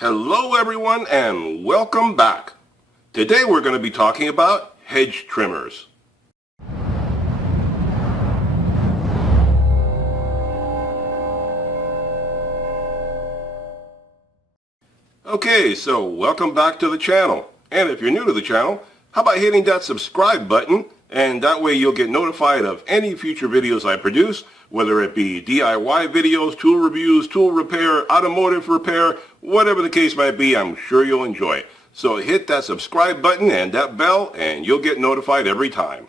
Hello everyone and welcome back. Today we're going to be talking about hedge trimmers. Okay, so welcome back to the channel. And if you're new to the channel, how about hitting that subscribe button, and that way you'll get notified of any future videos I produce, whether it be DIY videos, tool reviews, tool repair, automotive repair, whatever the case might be, I'm sure you'll enjoy it. So hit that subscribe button and that bell and you'll get notified every time.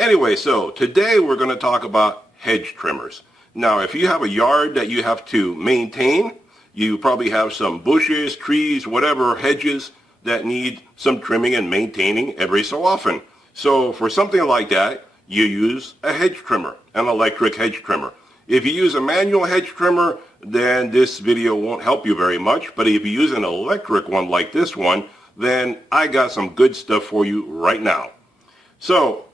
Anyway, so today we're going to talk about hedge trimmers. Now, if you have a yard that you have to maintain, you probably have some bushes, trees, whatever, hedges that need some trimming and maintaining every so often. So for something like that, you use a hedge trimmer, an electric hedge trimmer. If you use a manual hedge trimmer, then this video won't help you very much. But if you use an electric one like this one, then I got some good stuff for you right now. So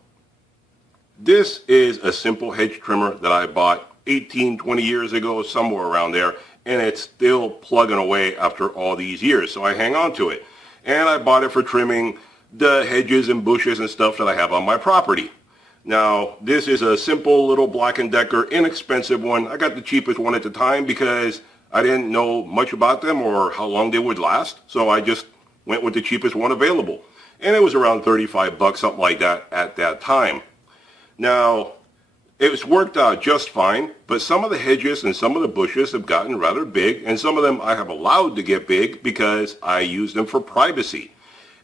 this is a simple hedge trimmer that I bought 18, 20 years ago, somewhere around there, and it's still plugging away after all these years. So I hang on to it. And I bought it for trimming the hedges and bushes and stuff that I have on my property. Now, this is a simple little Black & Decker, inexpensive one. I got the cheapest one at the time because I didn't know much about them or how long they would last. So I just went with the cheapest one available. And it was around 35 bucks, something like that at that time. Now, it's worked out just fine, but some of the hedges and some of the bushes have gotten rather big, and some of them I have allowed to get big because I use them for privacy.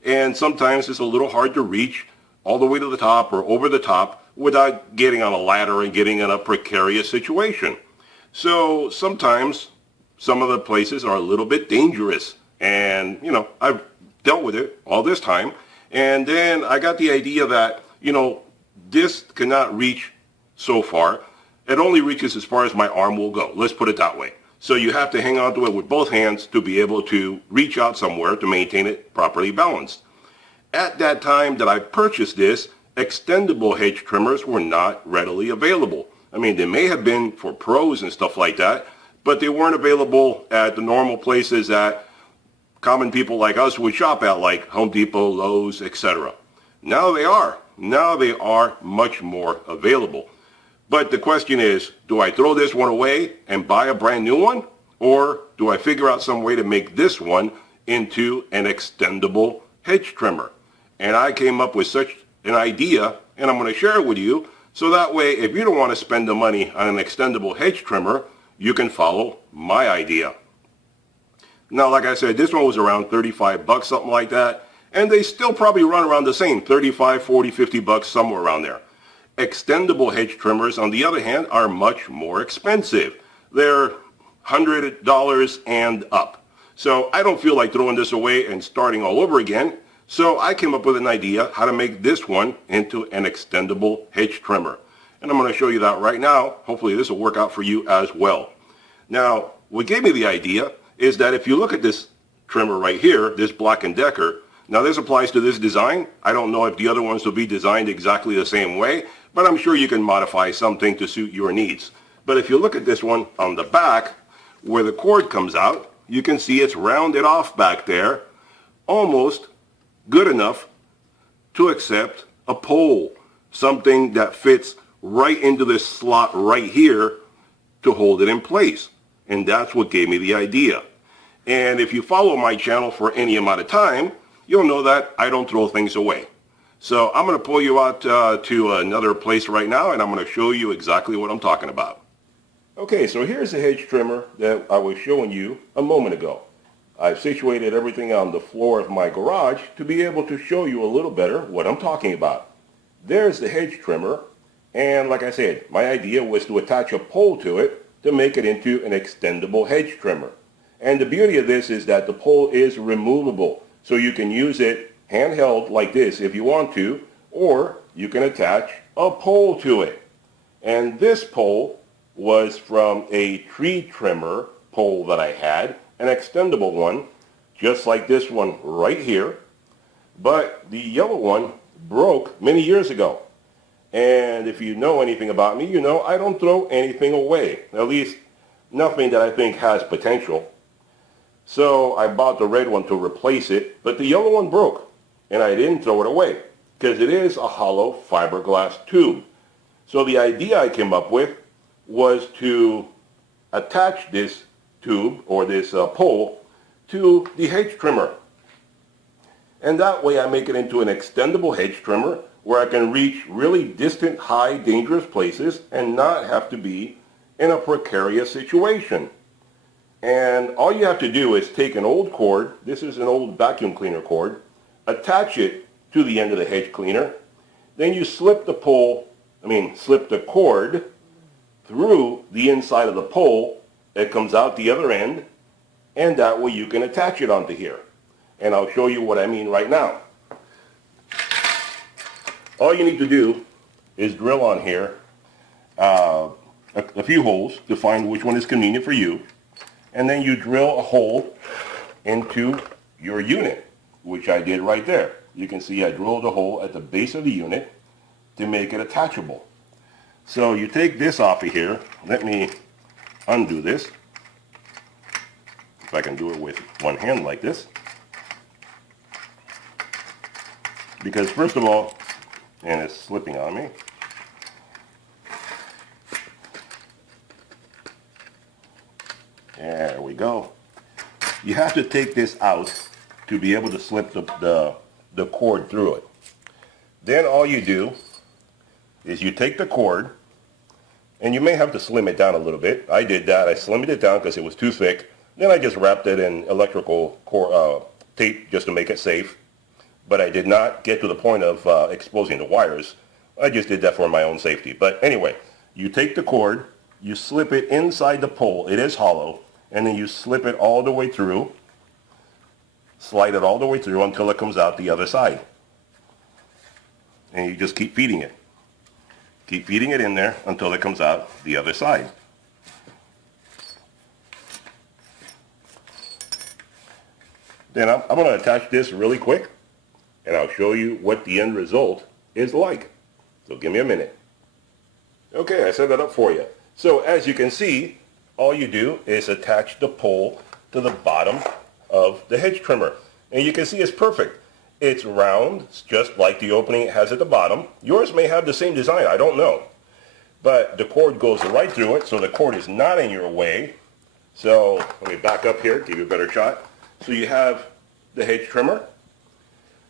And sometimes it's a little hard to reach all the way to the top or over the top without getting on a ladder and getting in a precarious situation. So sometimes some of the places are a little bit dangerous, and I've dealt with it all this time. And then I got the idea that this cannot reach so far. It only reaches as far as my arm will go. Let's put it that way. So you have to hang on to it with both hands to be able to reach out somewhere to maintain it properly balanced. At that time that I purchased this, extendable hedge trimmers were not readily available. I mean, they may have been for pros and stuff like that, but they weren't available at the normal places that common people like us would shop at, like Home Depot, Lowe's, etc. Now they are. Now they are much more available. But the question is, do I throw this one away and buy a brand new one? Or do I figure out some way to make this one into an extendable hedge trimmer? And I came up with such an idea, and I'm going to share it with you, so that way if you don't want to spend the money on an extendable hedge trimmer, you can follow my idea. Now, like I said, this one was around 35 bucks, something like that. And they still probably run around the same, 35, 40, 50 bucks, somewhere around there. Extendable hedge trimmers, on the other hand, are much more expensive. They're $100 and up. So I don't feel like throwing this away and starting all over again. So I came up with an idea how to make this one into an extendable hedge trimmer. And I'm going to show you that right now. Hopefully this will work out for you as well. Now, what gave me the idea is that if you look at this trimmer right here, this Black & Decker, now this applies to this design. I don't know if the other ones will be designed exactly the same way, but I'm sure you can modify something to suit your needs. But if you look at this one on the back, where the cord comes out, you can see it's rounded off back there, almost good enough to accept a pole, something that fits right into this slot right here to hold it in place. And that's what gave me the idea. And if you follow my channel for any amount of time, you'll know that I don't throw things away. So I'm going to pull you out to another place right now, and I'm going to show you exactly what I'm talking about. Okay, so here's the hedge trimmer that I was showing you a moment ago. I've situated everything on the floor of my garage to be able to show you a little better what I'm talking about. There's the hedge trimmer, and like I said, my idea was to attach a pole to it to make it into an extendable hedge trimmer. And the beauty of this is that the pole is removable. So you can use it handheld like this if you want to, or you can attach a pole to it. And this pole was from a tree trimmer pole that I had, an extendable one, just like this one right here. But the yellow one broke many years ago. And if you know anything about me, you know I don't throw anything away, at least nothing that I think has potential. So I bought the red one to replace it, but the yellow one broke, and I didn't throw it away because it is a hollow fiberglass tube. So the idea I came up with was to attach this tube or this pole to the hedge trimmer. And that way I make it into an extendable hedge trimmer where I can reach really distant, high, dangerous places and not have to be in a precarious situation. And all you have to do is take an old cord, this is an old vacuum cleaner cord, attach it to the end of the hedge cleaner, then you slip the cord through the inside of the pole, it comes out the other end, and that way you can attach it onto here. And I'll show you what I mean right now. All you need to do is drill on here a few holes to find which one is convenient for you. And then you drill a hole into your unit, which I did right there. You can see I drilled a hole at the base of the unit to make it attachable. So you take this off of here. Let me undo this. If I can do it with one hand like this. Because first of all, and it's slipping on me. There we go. You have to take this out to be able to slip the cord through it. Then all you do is you take the cord, and you may have to slim it down a little bit. I did that. I slimmed it down because it was too thick. Then I just wrapped it in electrical tape just to make it safe. But I did not get to the point of exposing the wires. I just did that for my own safety. But anyway, you take the cord, you slip it inside the pole. It is hollow. And then you slip it all the way through, slide it all the way through until it comes out the other side. And you just keep feeding it. Keep feeding it in there until it comes out the other side. Then I'm going to attach this really quick, and I'll show you what the end result is like. So give me a minute. Okay, I set that up for you. So as you can see, all you do is attach the pole to the bottom of the hedge trimmer. And you can see it's perfect. It's round, just like the opening it has at the bottom. Yours may have the same design, I don't know. But the cord goes right through it, so the cord is not in your way. So let me back up here, give you a better shot. So you have the hedge trimmer,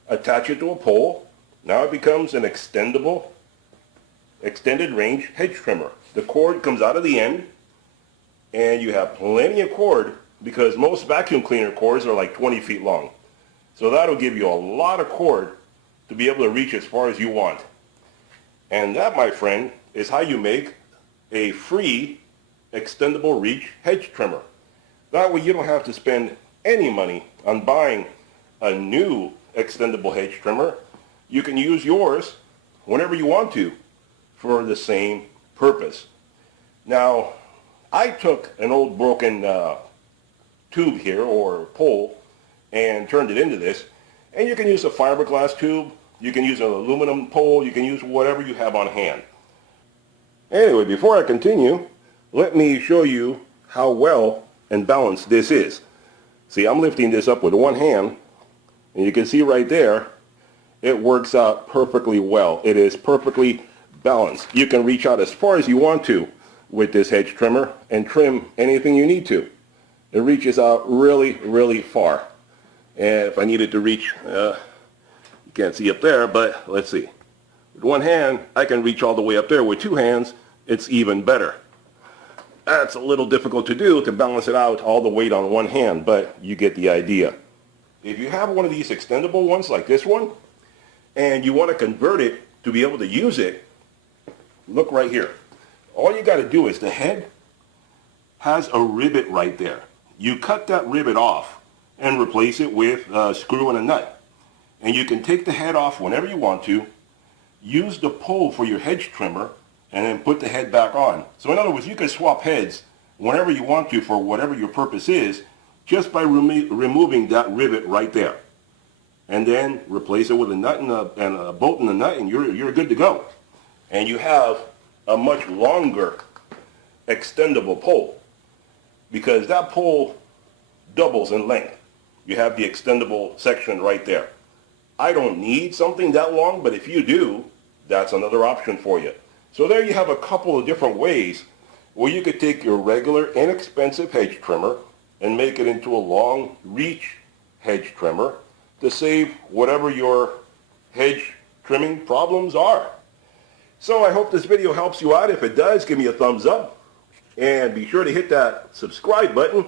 attach it to a pole. Now it becomes an extendable, extended range hedge trimmer. The cord comes out of the end, and you have plenty of cord because most vacuum cleaner cords are like 20 feet long. So that'll give you a lot of cord to be able to reach as far as you want. And that, my friend, is how you make a free extendable reach hedge trimmer. That way you don't have to spend any money on buying a new extendable hedge trimmer. You can use yours whenever you want to for the same purpose. Now, I took an old broken tube here, or pole, and turned it into this. And you can use a fiberglass tube, you can use an aluminum pole, you can use whatever you have on hand. Anyway, before I continue, let me show you how well and balanced this is. See, I'm lifting this up with one hand, and you can see right there, it works out perfectly well. It is perfectly balanced. You can reach out as far as you want to with this hedge trimmer and trim anything you need to. It reaches out really, really far. And if I needed to reach, you can't see up there, but let's see. With one hand, I can reach all the way up there. With two hands, it's even better. That's a little difficult to do, to balance it out, all the weight on one hand, but you get the idea. If you have one of these extendable ones like this one, and you want to convert it to be able to use it, look right here. All you got to do is the head has a rivet right there. You cut that rivet off and replace it with a screw and a nut. And you can take the head off whenever you want to, use the pole for your hedge trimmer, and then put the head back on. So in other words, you can swap heads whenever you want to for whatever your purpose is, just by removing that rivet right there. And then replace it with a nut and a bolt and a nut, and you're good to go. And you have a much longer extendable pole, because that pole doubles in length. You have the extendable section right there. I don't need something that long, but if you do, that's another option for you. So there you have a couple of different ways where you could take your regular inexpensive hedge trimmer and make it into a long reach hedge trimmer to save whatever your hedge trimming problems are. So I hope this video helps you out. If it does, give me a thumbs up and be sure to hit that subscribe button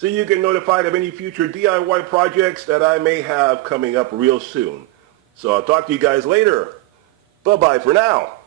so you get notified of any future DIY projects that I may have coming up real soon. So I'll talk to you guys later. Bye-bye for now.